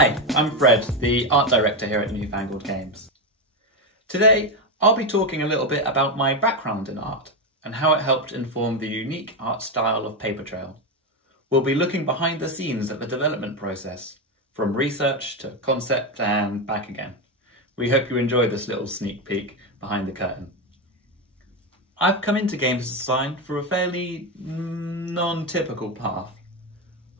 Hi, I'm Fred, the art director here at Newfangled Games. Today, I'll be talking a little bit about my background in art and how it helped inform the unique art style of Papertrail. We'll be looking behind the scenes at the development process, from research to concept and back again. We hope you enjoy this little sneak peek behind the curtain. I've come into games design through a fairly non-typical path.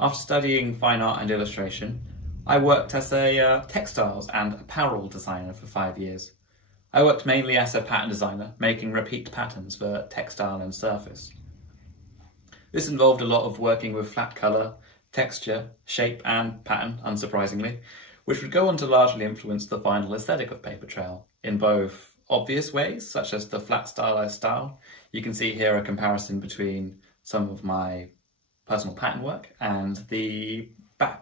After studying fine art and illustration, I worked as a textiles and apparel designer for 5 years. I worked mainly as a pattern designer, making repeat patterns for textile and surface. This involved a lot of working with flat colour, texture, shape and pattern, unsurprisingly, which would go on to largely influence the final aesthetic of Papertrail in both obvious ways, such as the flat stylized style. You can see here a comparison between some of my personal pattern work and the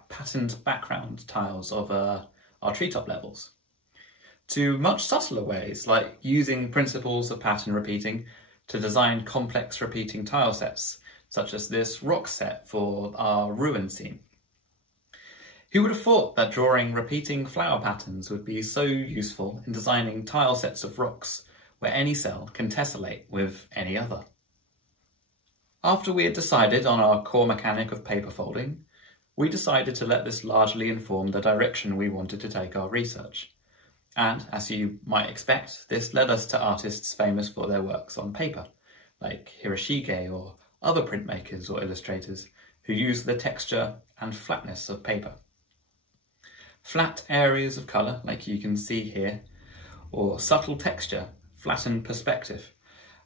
patterned background tiles of our treetop levels, to much subtler ways like using principles of pattern repeating to design complex repeating tile sets, such as this rock set for our ruin scene. Who would have thought that drawing repeating flower patterns would be so useful in designing tile sets of rocks where any cell can tessellate with any other? After we had decided on our core mechanic of paper folding, we decided to let this largely inform the direction we wanted to take our research. And, as you might expect, this led us to artists famous for their works on paper, like Hiroshige or other printmakers or illustrators who use the texture and flatness of paper. Flat areas of colour, like you can see here, or subtle texture, flattened perspective,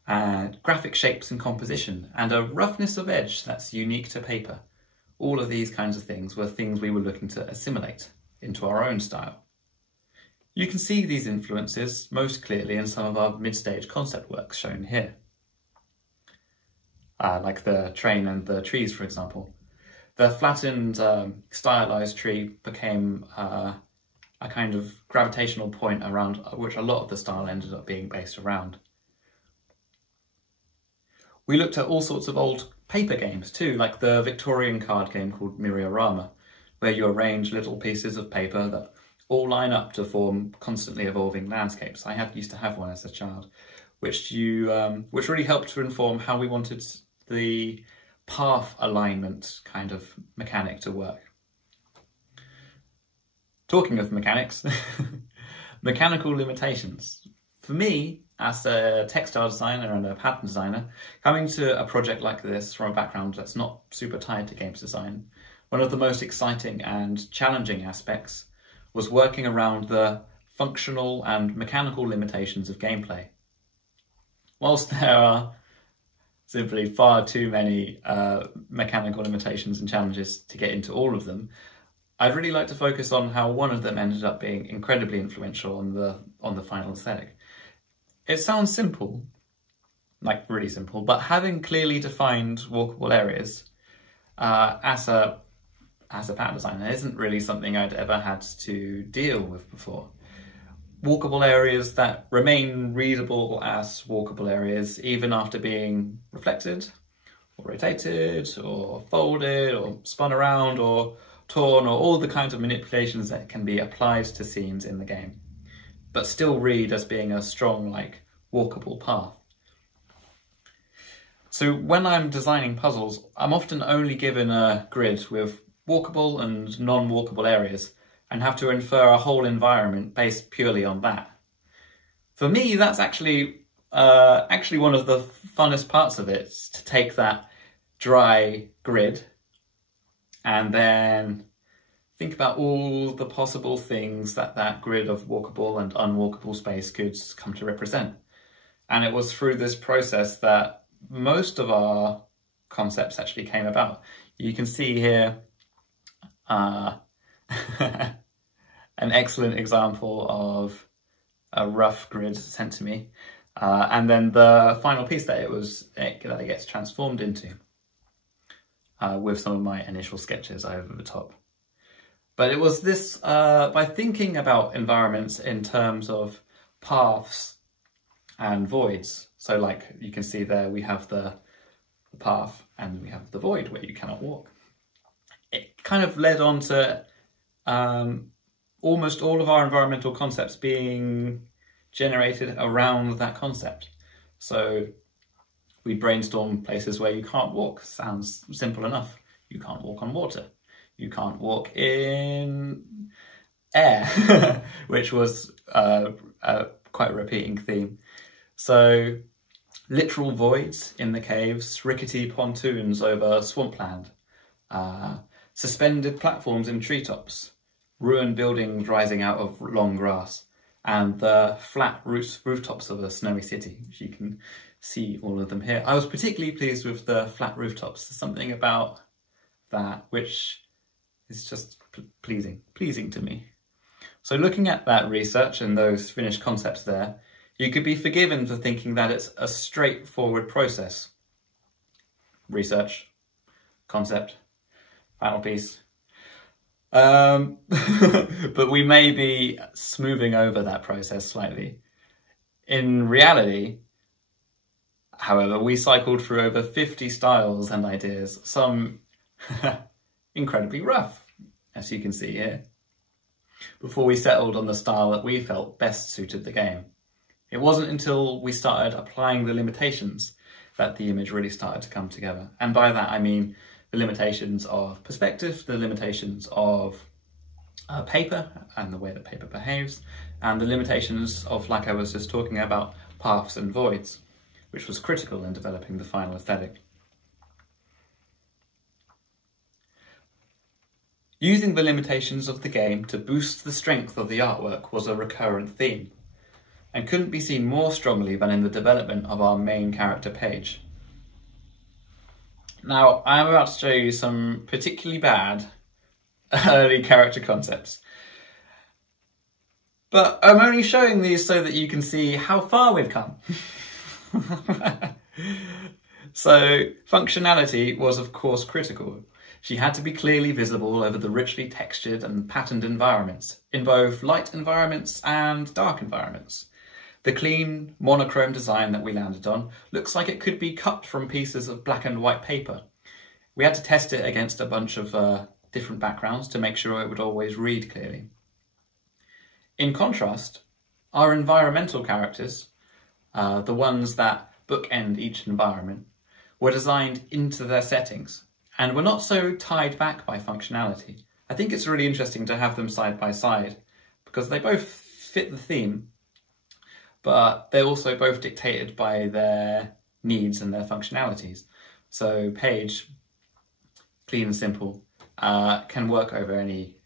graphic shapes and composition, and a roughness of edge that's unique to paper. All of these kinds of things were things we were looking to assimilate into our own style. You can see these influences most clearly in some of our mid-stage concept works shown here. Like the train and the trees, for example. The flattened, stylized tree became a kind of gravitational point around which a lot of the style ended up being based around. We looked at all sorts of old paper games too, like the Victorian card game called Myriorama, where you arrange little pieces of paper that all line up to form constantly evolving landscapes. I used to have one as a child, which really helped to inform how we wanted the path alignment kind of mechanic to work. Talking of mechanics, mechanical limitations. For me, as a textile designer and a pattern designer, coming to a project like this from a background that's not super tied to games design, one of the most exciting and challenging aspects was working around the functional and mechanical limitations of gameplay. Whilst there are simply far too many mechanical limitations and challenges to get into all of them, I'd really like to focus on how one of them ended up being incredibly influential on the final aesthetic. It sounds simple, like really simple, but having clearly defined walkable areas as a pattern designer isn't really something I'd ever had to deal with before. Walkable areas that remain readable as walkable areas even after being reflected, or rotated, or folded, or spun around, or torn, or all the kinds of manipulations that can be applied to scenes in the game, but still read as being a strong, walkable path. So when I'm designing puzzles, I'm often only given a grid with walkable and non-walkable areas and have to infer a whole environment based purely on that. For me, that's actually one of the funnest parts of it, to take that dry grid and then think about all the possible things that grid of walkable and unwalkable space could come to represent. And it was through this process that most of our concepts actually came about. You can see here an excellent example of a rough grid sent to me, and then the final piece that it gets transformed into, with some of my initial sketches over the top. But it was this, by thinking about environments in terms of paths and voids. So like you can see there, we have the path and we have the void where you cannot walk. It kind of led on to almost all of our environmental concepts being generated around that concept. So we brainstorm places where you can't walk. Sounds simple enough. You can't walk on water. You can't walk in air, which was quite a repeating theme. So literal voids in the caves, rickety pontoons over swampland, suspended platforms in treetops, ruined buildings rising out of long grass, and the flat rooftops of a snowy city, which you can see all of them here. I was particularly pleased with the flat rooftops. There's something about that which is just pleasing to me. So looking at that research and those finished concepts there, you could be forgiven for thinking that it's a straightforward process. Research, concept, final piece. But we may be smoothing over that process slightly. In reality, however, we cycled through over 50 styles and ideas, some incredibly rough, as you can see here, before we settled on the style that we felt best suited the game. It wasn't until we started applying the limitations that the image really started to come together. And by that I mean the limitations of perspective, the limitations of paper and the way that paper behaves, and the limitations of, like I was just talking about, paths and voids, which was critical in developing the final aesthetic. Using the limitations of the game to boost the strength of the artwork was a recurrent theme, and couldn't be seen more strongly than in the development of our main character Paige. Now, I am about to show you some particularly bad early character concepts, but I'm only showing these so that you can see how far we've come. So, functionality was of course critical. She had to be clearly visible over the richly textured and patterned environments, in both light environments and dark environments. The clean, monochrome design that we landed on looks like it could be cut from pieces of black and white paper. We had to test it against a bunch of different backgrounds to make sure it would always read clearly. In contrast, our environmental characters, the ones that bookend each environment, were designed into their settings and were not so tied back by functionality. I think it's really interesting to have them side by side because they both fit the theme, but they're also both dictated by their needs and their functionalities. So Paige, clean and simple, can work over any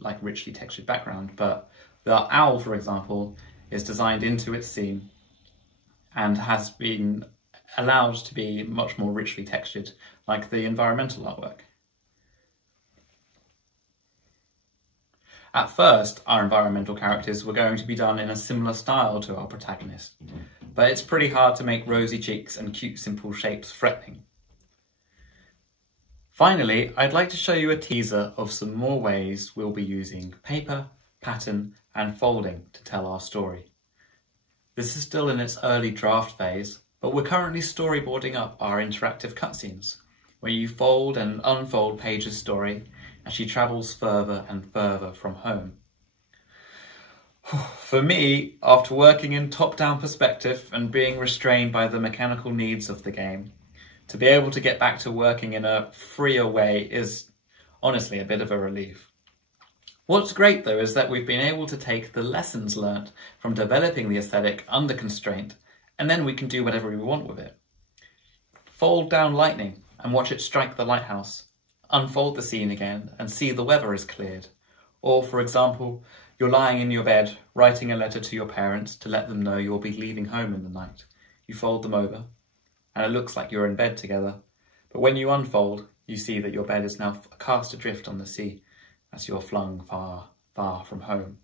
like richly textured background, but the owl, for example, is designed into its scene and has been allowed to be much more richly textured, like the environmental artwork. At first, our environmental characters were going to be done in a similar style to our protagonist, but it's pretty hard to make rosy cheeks and cute simple shapes threatening. Finally, I'd like to show you a teaser of some more ways we'll be using paper, pattern, and folding to tell our story. This is still in its early draft phase, but we're currently storyboarding up our interactive cutscenes, where you fold and unfold Paige's story as she travels further and further from home. For me, after working in top-down perspective and being restrained by the mechanical needs of the game, to be able to get back to working in a freer way is honestly a bit of a relief. What's great though is that we've been able to take the lessons learnt from developing the aesthetic under constraint, and then we can do whatever we want with it. Fold down lightning and watch it strike the lighthouse. Unfold the scene again and see the weather is cleared. Or, for example, you're lying in your bed writing a letter to your parents to let them know you'll be leaving home in the night. You fold them over and it looks like you're in bed together. But when you unfold, you see that your bed is now cast adrift on the sea as you're flung far, far from home.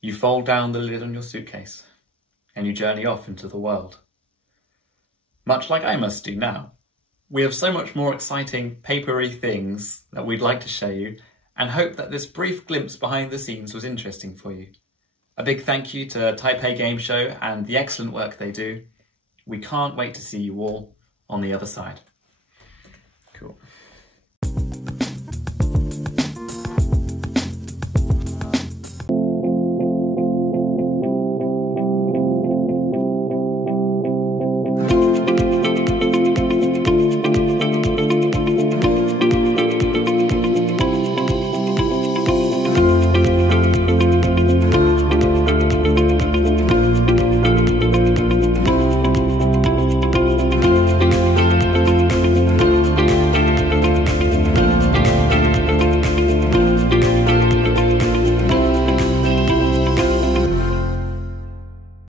You fold down the lid on your suitcase and you journey off into the world. Much like I must do now. We have so much more exciting papery things that we'd like to show you and hope that this brief glimpse behind the scenes was interesting for you. A big thank you to Taipei Game Show and the excellent work they do. We can't wait to see you all on the other side. Cool.